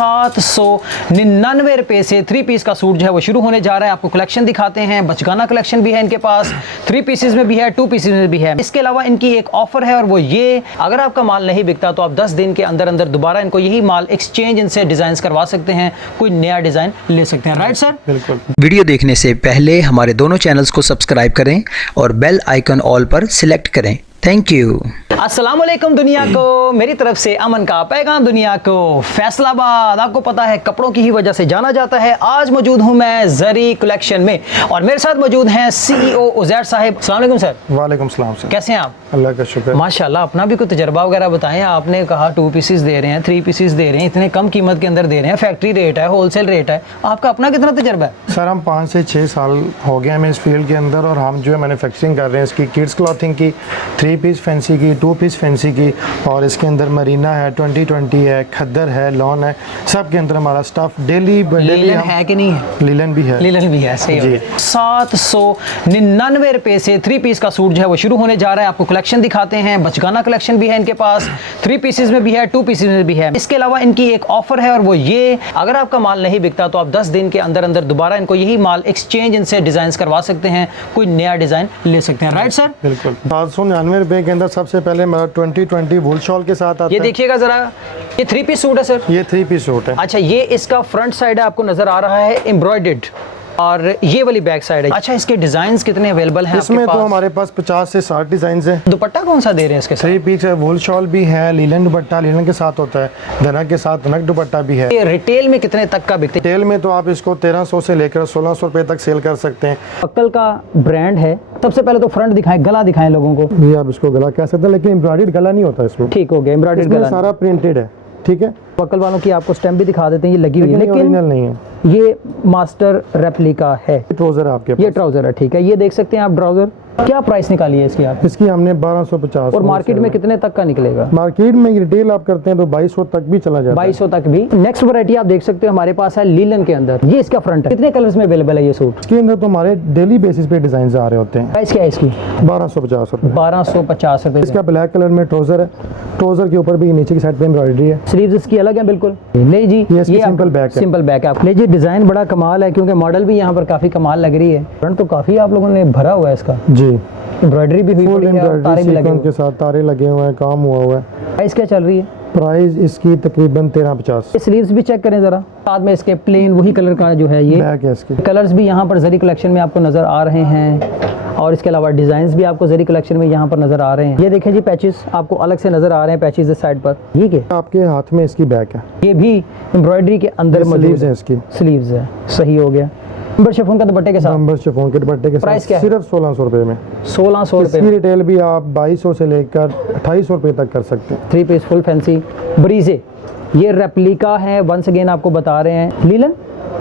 ₹799 से 3 पीस का सूट जो है वो शुरू होने जा रहा है। आपको कलेक्शन दिखाते हैं, बचकाना कलेक्शन भी है इनके पास, 3 पीसेस में भी है, 2 पीसेस में भी है। इसके अलावा इनकी एक ऑफर है और वो ये, अगर आपका माल नहीं बिकता तो आप 10 दिन के अंदर अंदर दोबारा इनको यही माल एक्सचेंज इनसे डिजाइन करवा सकते हैं, कोई नया डिजाइन ले सकते हैं। Right sir? बिल्कुल। वीडियो देखने से पहले हमारे दोनों चैनल्स को सब्सक्राइब करें और बेल आइकन ऑल पर सिलेक्ट करें। Thank you. अस्सलाम वालेकुम दुनिया को, मेरी तरफ से अमन का पैगाम दुनिया को। फैसलाबाद आपको पता है कपड़ों की ही वजह से जाना जाता है। आज मौजूद हूं मैं जरी कलेक्शन में और मेरे साथ मौजूद हैं CEO उजैर साहब। अस्सलाम वालेकुम सर। वालेकुम सलाम सर। कैसे हैं आप? अल्लाह का शुक्र। माशाल्लाह, अपना भी कोई तजर्बा वगैरह बताएं। आपने कहा 2 पीसेस दे रहे हैं, 3 पीसेस दे रहे हैं, इतने कम कीमत के अंदर दे रहे हैं, फैक्ट्री रेट है, होलसेल रेट है, आपका अपना कितना तजर्बा है? सर हम 5 से 6 साल हो गए हमें इस फील्ड के अंदर और हम जो है मैन्युफैक्चरिंग कर रहे हैं इसकी किड्स क्लॉथिंग की, 3 पीस फैंसी की, 2 पीस फैंसी की, और इसके अंदर मरीना है, 2020 है, खद्दर है, लॉन है, सब के अंदर हमारा स्टाफ डेली लीलन है कि नहीं है? लीलन भी है। लीलन भी है, सही जी। है। ₹799 से 3 पीस का सूट जो है वो शुरू होने जा रहा है। आपको कलेक्शन दिखाते हैं, बचकाना कलेक्शन भी है इनके पास, 3 पीसेस में भी है, 2 पीसेस में भी है। इसके अलावा इनकी एक ऑफर है और वो ये, अगर आपका माल नहीं बिकता तो आप 10 दिन के अंदर अंदर दोबारा इनको यही माल एक्सचेंज इनसे डिजाइन करवा सकते हैं, कोई नया डिजाइन ले सकते हैं। Right sir? बिल्कुल। ₹799 के अंदर सबसे पहले हमारा 2020 वूल शॉल के साथ आता है। ये देखिएगा जरा, ये 3 पीस सूट है सर? ये 3 पीस सूट है। अच्छा, ये इसका फ्रंट साइड है, आपको नजर आ रहा है एम्ब्रॉयडर्ड, और ये वाली बैक साइड है। अच्छा, इसके डिजाइन्स कितने अवेलेबल हैं इसमें? तो हमारे पास 50 से 60 डिजाइन है। दुपट्टा कौन सा दे रहे हैं इसके साथ? 3 पीस है, वूल शॉल भी है, लीलन दुपट्टा लीलन के साथ होता है, धनक के साथ धनक दुपट्टा भी है। ये रिटेल में कितने तक का बिकते हैं? रिटेल में तो आप इसको 1300 से लेकर 1600 रुपए तक सेल कर सकते हैं। पक्कल का ब्रांड है। सबसे पहले तो फ्रंट दिखाएं, गला दिखाएं लोगों को। ये आप इसको गला कह सकते हैं, लेकिन एम्ब्रॉयडर्ड गला नहीं होता इसमें। ठीक हो गया, एम्ब्रॉयडर्ड इसमें गला सारा प्रिंटेड है। ठीक है। पक्कल वालों की आपको स्टैम्प भी दिखा देते हैं, ये लगी हुई है, लेकिन लेकिन ओरिजिनल नहीं है। ये मास्टर रेप्लिका है। ट्राउजर है आपके पास। ये ट्राउजर है, ठीक है। ये देख सकते हैं आप ट्राउजर। क्या प्राइस निकाली है इसकी आप? इसकी हमने 1250। और मार्केट में कितने तक का निकलेगा? मार्केट में रिटेल आप करते हैं तो 2200 तक भी चला जाता है। 2200 तक भी। नेक्स्ट वैरायटी आप देख सकते हो हमारे पास है लीलन के अंदर। ये इसका फ्रंट है। कितने कलर्स में अवेलेबल है ये सूट? इसके अंदर तो हमारे डेली बेसिस पे डिजाइन आ रहे होते हैं। प्राइस क्या है इसकी? 1250 रुपए। 1250 रुपए। इसका ब्लैक कलर में ट्राउजर है, ट्राउजर के ऊपर भी नीचे की साइड पे एम्ब्रॉयडरी है। स्लीव्स इसकी अलग है बिल्कुल। नहीं जी, ये सिंपल बैक है। सिंपल बैक है। आप लीजिए, डिजाइन बड़ा कमाल है, क्योंकि मॉडल भी यहाँ पर काफी कमाल लग रही है। फ्रंट तो काफी आप लोगों ने भरा हुआ है इसका। जी। एम्ब्रॉयडरी भी हुई फुल पड़ी है, तारे एम्ब्रॉयडरी भी लगे सीक्वेंस हुए के साथ तारे लगे हुए हैं, काम हुआ हुआ है। प्राइस क्या चल रही है? प्राइस इसकी तकरीबन 1350। स्लीव्स भी चेक करें जरा, साथ में इसके प्लेन वही कलर का जो है ये बैक है इसकी। कलर्स भी यहाँ पर जरी कलेक्शन में आपको नजर आ रहे हैं, और इसके अलावा डिजाइन भी आपको जरी कलेक्शन में यहाँ पर नजर आ रहे हैं। ये देखें जी, पैचेस आपको अलग से नजर आ रहे हैं, पैचेस इस साइड पर। ठीक है, आपके हाथ में इसकी बैक है। ये भी एम्ब्रॉयडरी के अंदर मौजूद स्लीव्स है इसकी। स्लीव्स है, सही हो गया। नंबर शिफॉन का दुपट्टे के साथ। नंबर शिफॉन के दुपट्टे के प्राइस साथ क्या है? सिर्फ 1600 रुपए में। 1600 इसकी रुपए। रिटेल भी आप 2200 से लेकर 2800 रुपए तक कर सकते हैं। 3 पीस फुल फैंसी ब्रीजे, ये रेप्लिका है, वंस अगेन आपको बता रहे हैं। लीलन,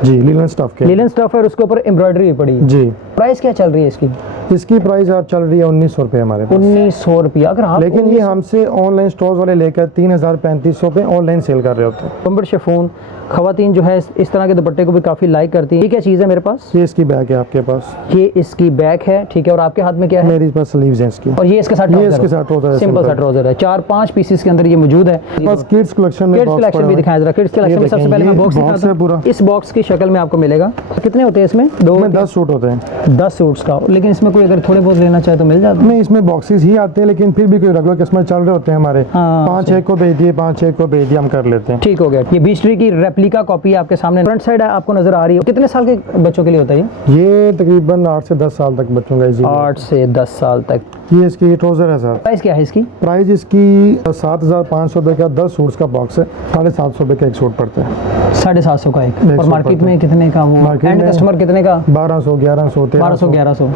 जी लीलन स्टफ के। लीलन स्टफ है और उसके ऊपर एम्ब्रॉयडरी भी पड़ी है। जी। प्राइस क्या चल रही है इसकी? इसकी प्राइस आप चल रही है 1900 रुपए हमारे पास। 1900 रुपया। अगर आप लेकिन ये हमसे ऑनलाइन स्टोर्स वाले लेकर 3000-3500 पे ऑनलाइन सेल कर रहे होते हैं। कंबल शिफॉन, खवातीन जो है इस तरह के दुपट्टे को भी काफ़ी लाइक करती है। ये क्या चीज़ है मेरे पास? ये इसकी बैग है आपके पास। ये इसकी बैक है, ठीक है। और आपके हाथ में क्या है? मेरे पास स्लीव्स हैं इसकी। और ये इसके साथ ये इसके साथ ट्राउजर है, सिंपल सा ट्राउजर है। 4-5 पीसेस के अंदर ये मौजूद है। बस किड्स कलेक्शन में किड्स कलेक्शन भी दिखाया जरा। किड्स कलेक्शन में सबसे पहले मैं बॉक्स दिखाता हूं। पूरा इस बॉक्स की शक्ल में आपको मिलेगा। कितने होते हैं इसमें? 10 सूट होते हैं। 10 सूट्स का। लेकिन इसमें कोई अगर थोड़े बहुत लेना चाहे तो मिल जाता है? नहीं, इसमें बॉक्सेस ही आते हैं, लेकिन फिर भी कोई रेगुलर कस्टमर चल रहे होते हैं हमारे। 5-6 को भेज दिए, 5-6 को भेज दिए, हम कर लेते हैं। ठीक हो गया। ये बीस्ट्री की रेप्लिका कॉपी आपके सामने फ्रंट साइड है, आपको नजर आ रही है। कितने साल के बच्चों के लिए होता है ये तकरीबन 8 से 10 साल तक बच्चों का इजी। 8 से 10 साल तक। ये इसकी ट्राउजर है सर। प्राइस क्या है इसकी? प्राइस इसकी 7500 रुपए का 10 सूट्स का बॉक्स है। 750 रुपए का एक सूट पड़ता है। 750 का एक। और सूट मार्केट पड़ता में है। कितने का? वो मार्केट एंड में कस्टमर कितने का? 1200, 1100, 1200, 1100।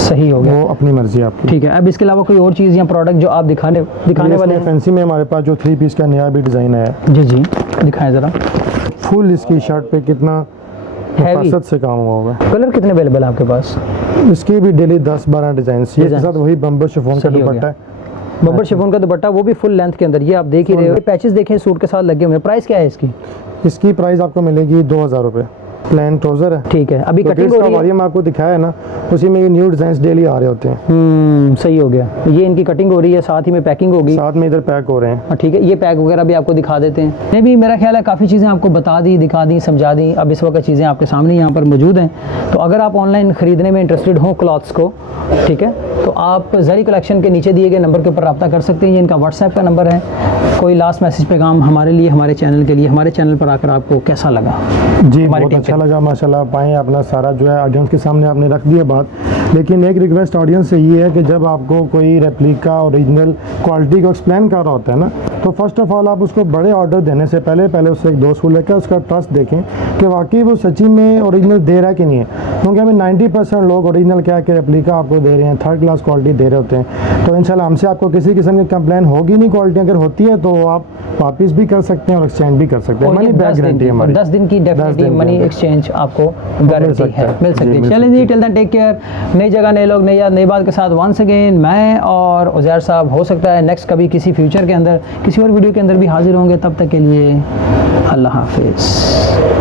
सही हो गया। वो अपनी मर्जी आपकी। ठीक है। अब इसके अलावा कोई और चीज़ या प्रोडक्ट जो आप दिखाने वाले हैं? फैंसी में हमारे पास जो 3 पीस का नया भी डिजाइन है। जी जी, दिखाएं जरा। फुल इसकी शर्ट पे कितना हैवी नफासत से काम हुआ होगा। कलर कितने अवेलेबल है आपके पास? इसके भी डेली 10-12 डिजाइन। ये के साथ वही बम्बर शिफॉन का सही हो दुपट्टा गया। है। बम्बर शिफॉन का दुपट्टा, वो भी फुल लेंथ के अंदर। ये आप देख ही रहे हो। पैचेस देखें सूट के साथ लगे हुए हैं। प्राइस क्या है इसकी? इसकी प्राइस आपको मिलेगी 2000 रुपए। प्लेन ट्राउजर है। ठीक है, अभी तो कटिंग किड्स हो का रही है। वॉल्यूम आपको दिखाया है ना, उसी में ये न्यू डिजाइन डेली आ रहे होते हैं। सही हो गया। ये इनकी कटिंग हो रही है, साथ ही में पैकिंग होगी। साथ में इधर पैक हो रहे हैं। हाँ ठीक है, ये पैक वगैरह भी आपको दिखा देते हैं। नहीं भी मेरा ख्याल है काफ़ी चीज़ें आपको बता दी, दिखा दी, समझा दी। अब इस वक्त चीज़ें आपके सामने यहाँ पर मौजूद हैं। तो अगर आप ऑनलाइन ख़रीदने में इंटरेस्टेड हो क्लॉथ्स को, ठीक है, तो आप जरी कलेक्शन के नीचे दिए गए नंबर के ऊपर रब्ता कर सकते हैं। ये इनका व्हाट्सएप का नंबर है। कोई लास्ट मैसेज पैगाम हमारे लिए, हमारे चैनल के लिए, हमारे चैनल पर आकर आपको कैसा लगा? जी हमारी बहुत टीम अच्छा पे। लगा माशाल्लाह। पाएँ अपना सारा जो है ऑडियंस के सामने आपने रख दिया बात, लेकिन एक रिक्वेस्ट ऑडियंस से ये है कि जब आपको कोई रेप्लिका ओरिजिनल क्वालिटी को एक्सप्लेन कर रहा होता है ना, तो फर्स्ट ऑफ ऑल आप उसको बड़े ऑर्डर देने से पहले उससे एक दोस्त को लेकर उसका ट्रस्ट देखें कि वाकई वो सच्ची में ओरिजिनल दे रहा है कि नहीं है। क्योंकि अभी 90% लोग ओरिजिनल क्या कि रेप्लिका आपको दे रहे हैं, थर्ड क्लास क्वालिटी दे रहे होते हैं। तो इंशाल्लाह हमसे आपको किसी किस्म की कंप्लेन होगी नहीं। क्वालिटी अगर होती है तो आप वापस भी कर सकते हैं और एक्सचेंज भी कर सकते हैं। और ये मनी बैक गारंटी है हमारी। 10 दिन की 10 डेफिनेटली दिन मनी की। एक्सचेंज आपको गारंटी सकता है, है। मिल जी, सकती है। मिल चलें सकती जी, टिल देन टेक केयर। नई जगह, नए लोग, नई याद, नई बात के साथ वंस अगेन मैं और उज़ैर साहब हो सकता है नेक्स्ट कभी किसी फ्यूचर के अंदर किसी और वीडियो के अंदर भी हाजिर होंगे। तब तक के लिए अल्लाह हाफिज़।